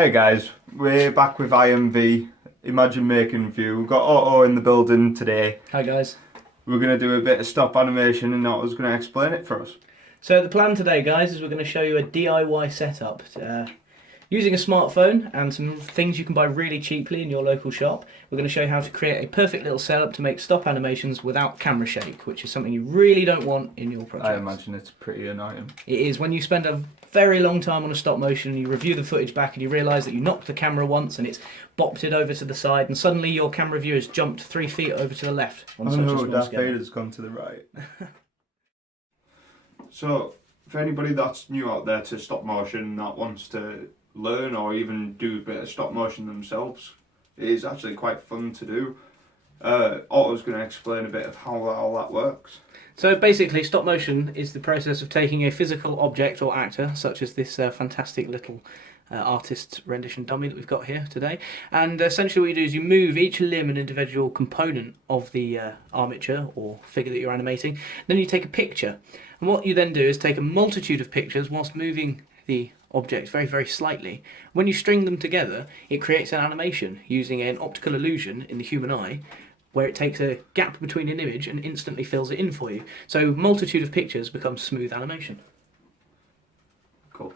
Hey guys, we're back with IMV, Imagine Making View. We've got Otto in the building today. Hi guys. We're going to do a bit of stop animation and Otto's going to explain it for us. So the plan today, guys, is we're going to show you a DIY setup. Using a smartphone and some things you can buy really cheaply in your local shop, we're going to show you how to create a perfect little setup to make stop animations without camera shake, which is something you really don't want in your project. I imagine it's pretty annoying. It is. When you spend a very long time on a stop motion and you review the footage back and you realise that you knocked the camera once and it's bopped it over to the side and suddenly your camera view has jumped 3 feet over to the left on such a small Darth scale. Vader's gone to the right. So, for anybody that's new out there to stop motion that wants to learn or even do a bit of stop motion themselves, it is actually quite fun to do. Otto's going to explain a bit of how all that works. So basically, stop motion is the process of taking a physical object or actor, such as this fantastic little artist's rendition dummy that we've got here today, and essentially what you do is you move each limb and individual component of the armature or figure that you're animating, then you take a picture. And what you then do is take a multitude of pictures whilst moving the object very, very slightly. When you string them together, it creates an animation using an optical illusion in the human eye, where it takes a gap between an image and instantly fills it in for you. So multitude of pictures becomes smooth animation. Cool.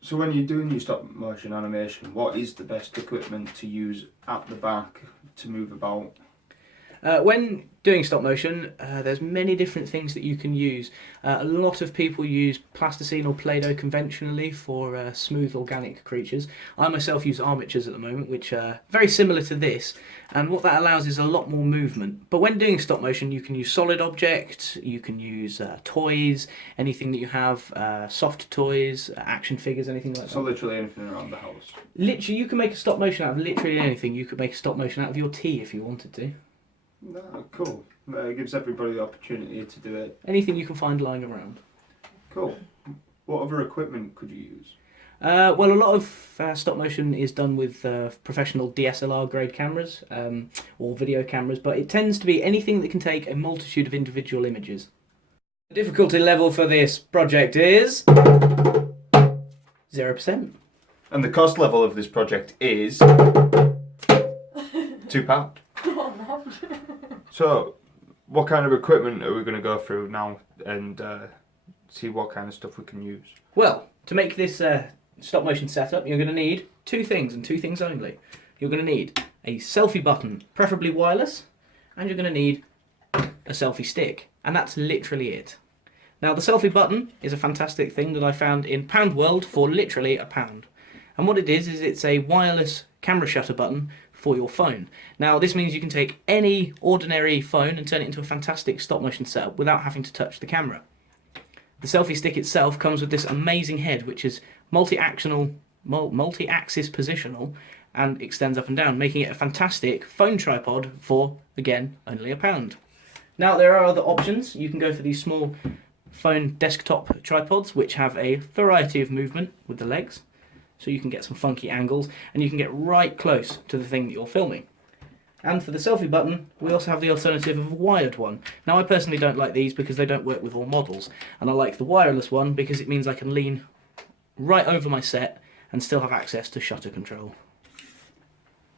So when you're doing your stop motion animation, what is the best equipment to use at the back to move about? When doing stop motion, there's many different things that you can use. A lot of people use plasticine or Play-Doh conventionally for smooth organic creatures. I myself use armatures at the moment, which are very similar to this, and what that allows is a lot more movement. But when doing stop motion, you can use solid objects, you can use toys, anything that you have, soft toys, action figures, anything like that. So literally anything around the house? Literally, you can make a stop motion out of literally anything. You could make a stop motion out of your tea if you wanted to. No, cool. It gives everybody the opportunity to do it. Anything you can find lying around. Cool. What other equipment could you use? Well, a lot of stop motion is done with professional DSLR grade cameras or video cameras, but it tends to be anything that can take a multitude of individual images. The difficulty level for this project is 0%. And the cost level of this project is £2. So, what kind of equipment are we going to go through now and see what kind of stuff we can use? Well, to make this stop motion setup, you're going to need two things and two things only. You're going to need a selfie button, preferably wireless, and you're going to need a selfie stick. And that's literally it. Now, the selfie button is a fantastic thing that I found in Pound World for literally £1. And what it is it's a wireless camera shutter button for your phone. Now, this means you can take any ordinary phone and turn it into a fantastic stop motion setup without having to touch the camera. The selfie stick itself comes with this amazing head, which is multi-axis positional and extends up and down, making it a fantastic phone tripod for, again, only £1. Now, there are other options. You can go for these small phone desktop tripods, which have a variety of movement with the legs. So you can get some funky angles and you can get right close to the thing that you're filming. And for the selfie button, we also have the alternative of a wired one. Now, I personally don't like these because they don't work with all models, and I like the wireless one because it means I can lean right over my set and still have access to shutter control.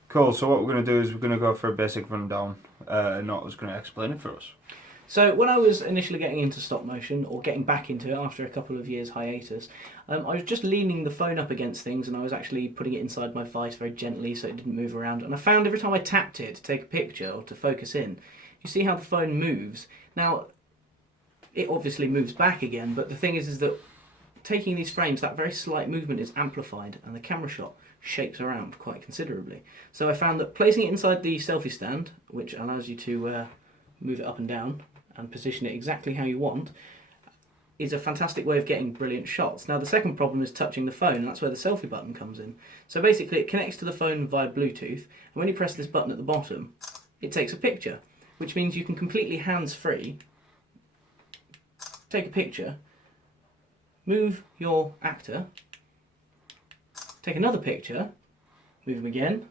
Cool, so what we're going to do is we're going to go for a basic rundown and Otto's going to explain it for us. So when I was initially getting into stop motion, or getting back into it after a couple of years hiatus, I was just leaning the phone up against things and I was actually putting it inside my vice very gently so it didn't move around. And I found every time I tapped it to take a picture or to focus in, you see how the phone moves. Now, it obviously moves back again, but the thing is that taking these frames, that very slight movement is amplified and the camera shot shakes around quite considerably. So I found that placing it inside the selfie stand, which allows you to move it up and down and position it exactly how you want, is a fantastic way of getting brilliant shots. Now, the second problem is touching the phone, and that's where the selfie button comes in. So basically it connects to the phone via Bluetooth, and when you press this button at the bottom, it takes a picture, which means you can completely hands-free take a picture, move your actor, take another picture, move them again,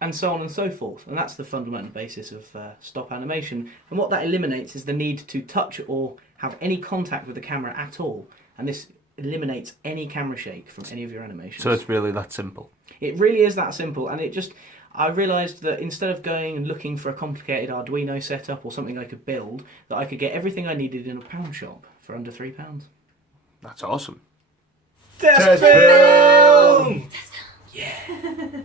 and so on and so forth. And that's the fundamental basis of stop animation. And what that eliminates is the need to touch or have any contact with the camera at all. And this eliminates any camera shake from any of your animations. So it's really that simple. It really is that simple, and I realised that instead of going and looking for a complicated Arduino setup or something I could build, that I could get everything I needed in a pound shop for under £3. That's awesome. Test film! Yeah.